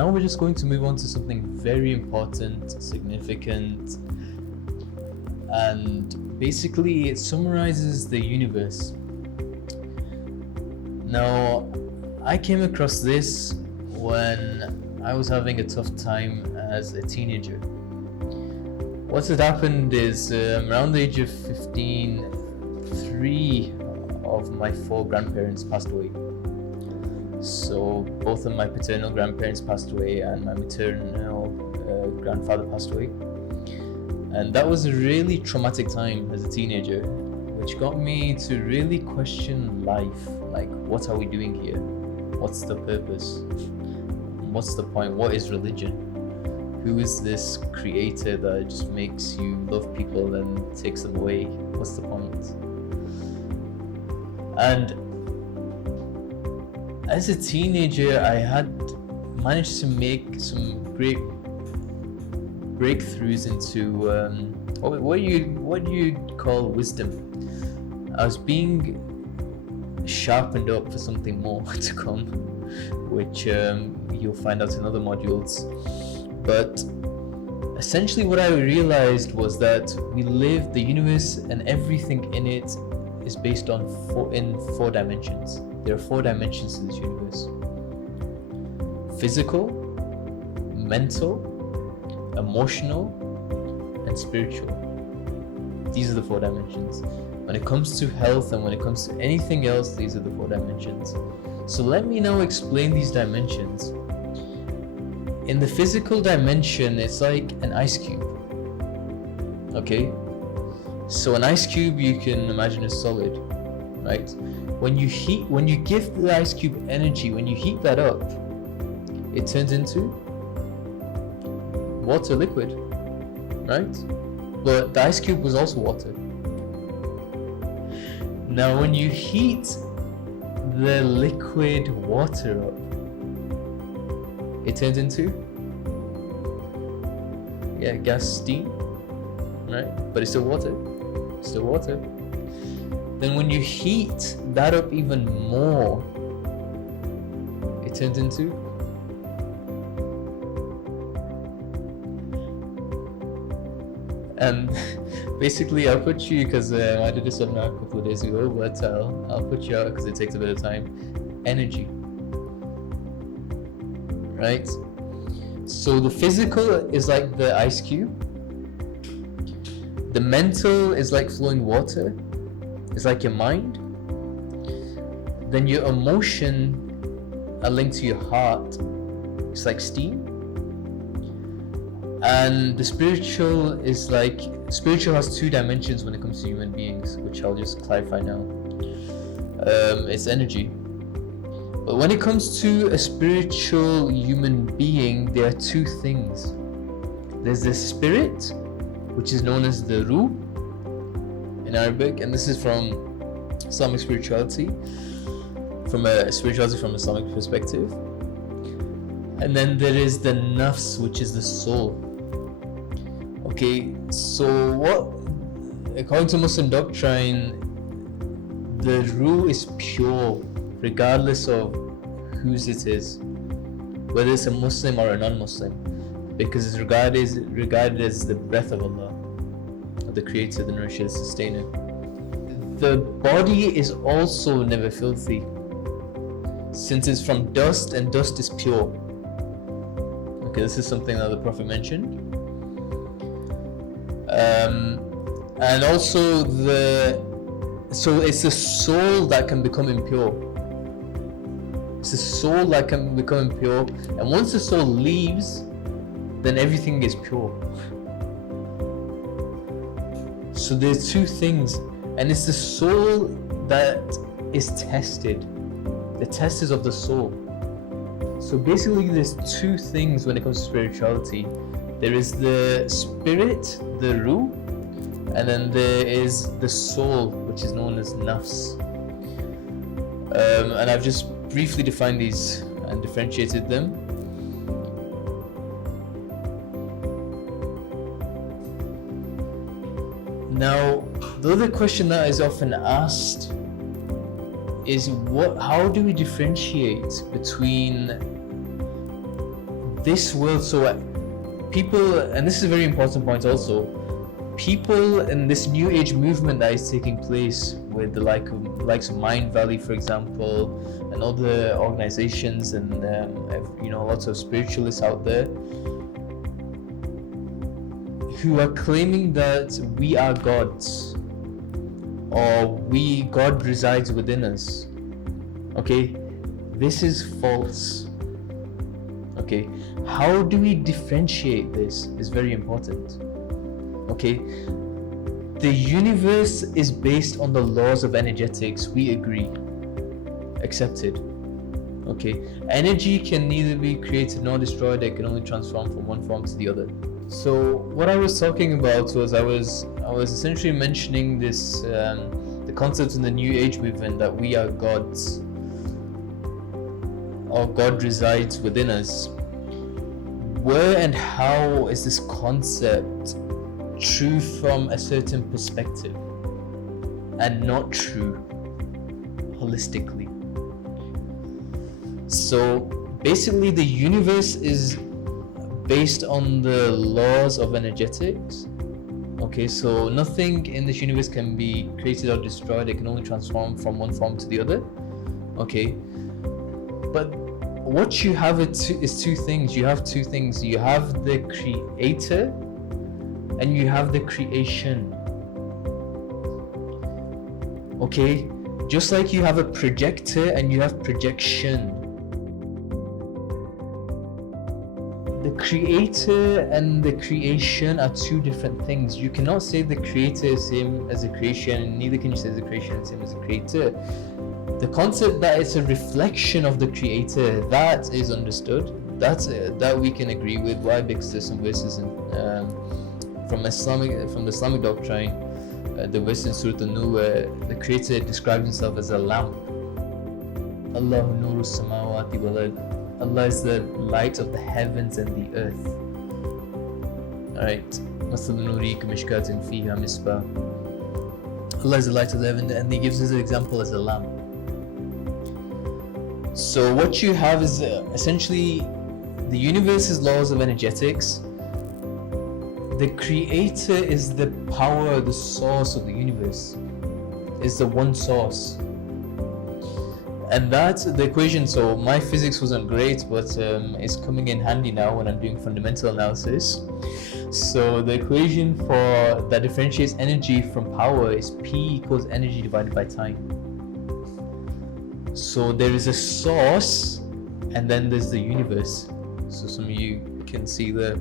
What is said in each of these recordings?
now we're just going to move on to something very important, significant, and basically it summarizes the universe. Now, I came across this when I was having a tough time as a teenager. What had happened is around the age of 15, 3 of my 4 grandparents passed away. So both of my paternal grandparents passed away and my maternal grandfather passed away. And that was a really traumatic time as a teenager, which got me to really question life. Like, what are we doing here? What's the purpose? What's the point? What is religion? Who is this creator that just makes you love people and takes them away? What's the point? And as a teenager, I had managed to make some great breakthroughs into what do you call wisdom. I was being sharpened up for something more to come, which you'll find out in other modules. But essentially what I realized was that the universe and everything in it is based on four dimensions. There are 4 dimensions to this universe: physical, mental, emotional, and spiritual. These are the 4 dimensions. When it comes to health and when it comes to anything else, these are the 4 dimensions. So let me now explain these dimensions. In the physical dimension, it's like an ice cube. Okay? So an ice cube you can imagine is solid, right? When you give the ice cube energy, when you heat that up, it turns into water, liquid, right? But the ice cube was also water. Now when you heat the liquid water up, it turns into gas, steam, right? But it's still water. Then when you heat that up even more, it turns into basically I'll put you, because I did this seminar a couple of days ago, but I'll put you out because it takes a bit of time. Energy, right? So the physical is like the ice cube. The mental is like flowing water. It's like your mind. Then your emotion are linked to your heart. It's like steam. And the spiritual has 2 dimensions when it comes to human beings, which I'll just clarify now. It's energy. But when it comes to a spiritual human being, there are 2 things. There's the spirit, which is known as the ruh in Arabic, and this is from Islamic spirituality, from Islamic perspective. And then there is the nafs, which is the soul. Okay, so according to Muslim doctrine, the ruh is pure, regardless of whose it is, whether it's a Muslim or a non-Muslim, because it's regarded as the breath of Allah, of the Creator, the Nourisher, the Sustainer. The body is also never filthy, since it's from dust, and dust is pure. Okay, this is something that the Prophet mentioned. And also so it's the soul that can become impure. It's the soul that can become impure, and once the soul leaves, then everything is pure. So there's 2 things, and it's the soul that is tested. The test is of the soul. So basically there's 2 things when it comes to spirituality. There is the spirit, the ruh, and then there is the soul, which is known as nafs. And I've just briefly defined these and differentiated them. Now, the other question that is often asked is how do we differentiate between this world, so people, and this is a very important point also, people in this new age movement that is taking place with the likes of Mind Valley, for example, and other organizations, and lots of spiritualists out there who are claiming that we are gods, or God resides within us. Okay, this is false. Okay, how do we differentiate this is very important. Okay, the universe is based on the laws of energetics. We agree, accepted. Okay, energy can neither be created nor destroyed. It can only transform from one form to the other. So what I was talking about was I was essentially mentioning this the concept in the New Age movement that we are gods, or God resides within us. Where and how is this concept true from a certain perspective and not true holistically? So basically, the universe is based on the laws of energetics. Okay, so nothing in this universe can be created or destroyed. It can only transform from one form to the other. Okay, but what you have is two things. You have two things. You have the creator and you have the creation. Okay, just like you have a projector and you have projection. The creator and the creation are two different things. You cannot say the creator is same as the creation, and neither can you say the creation is same as the creator. The concept that it's a reflection of the creator, that is understood. That we can agree with. Why? Because there's some verses from the Islamic doctrine, the verse in Surah An-Nur where the creator describes himself as a lamp. Allahu nuru samawati wal ard. Allah is the light of the heavens and the earth. Alright. Allah is the light of the heaven, and He gives us an example as a lamp. So what you have is essentially the universe's laws of energetics. The creator is the power, the source of the universe. Is the one source. And that's the equation. So my physics wasn't great, but it's coming in handy now when I'm doing fundamental analysis. So the equation for that differentiates energy from power is P equals energy divided by time. So there is a source, and then there's the universe. So some of you can see there.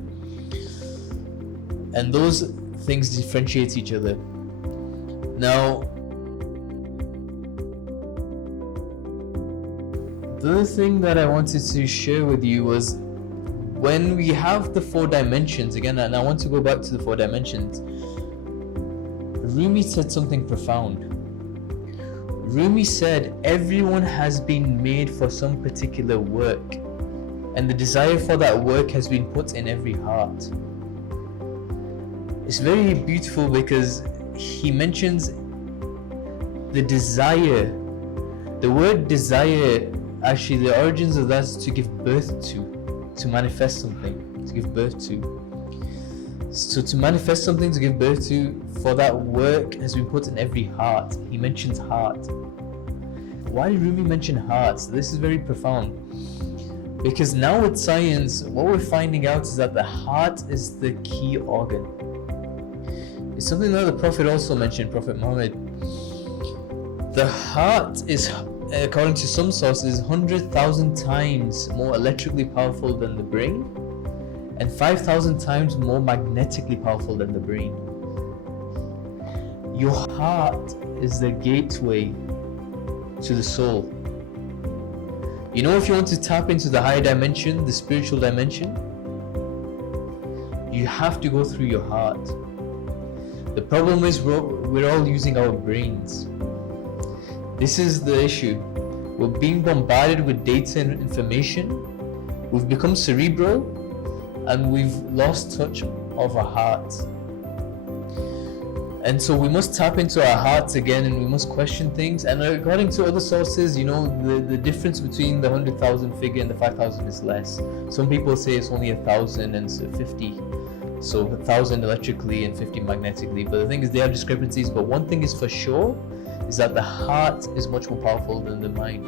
And those things differentiate each other. Now, the other thing that I wanted to share with you was when we have the 4 dimensions, again, and I want to go back to the 4 dimensions, Rumi said something profound. Rumi said, everyone has been made for some particular work, and the desire for that work has been put in every heart. It's very beautiful because he mentions the desire. The word desire, actually the origins of that is to give birth to manifest something, to give birth to. So to manifest something, to give birth to, for that work has been put in every heart. He mentions heart. Why did Rumi mention heart? So this is very profound. Because now with science, what we're finding out is that the heart is the key organ. It's something that the Prophet also mentioned, Prophet Muhammad. The heart is, according to some sources, 100,000 times more electrically powerful than the brain, and 5,000 times more magnetically powerful than the brain. Your heart is the gateway to the soul. You know, if you want to tap into the higher dimension, the spiritual dimension, you have to go through your heart. The problem is we're all using our brains. This is the issue. We're being bombarded with data and information. We've become cerebral, and we've lost touch of our heart. And so we must tap into our hearts again, and we must question things. And according to other sources, the difference between the 100,000 figure and the 5,000 is less. Some people say it's only 1,000 and so 50. So 1,000 electrically and 50 magnetically. But the thing is, they have discrepancies. But one thing is for sure, is that the heart is much more powerful than the mind.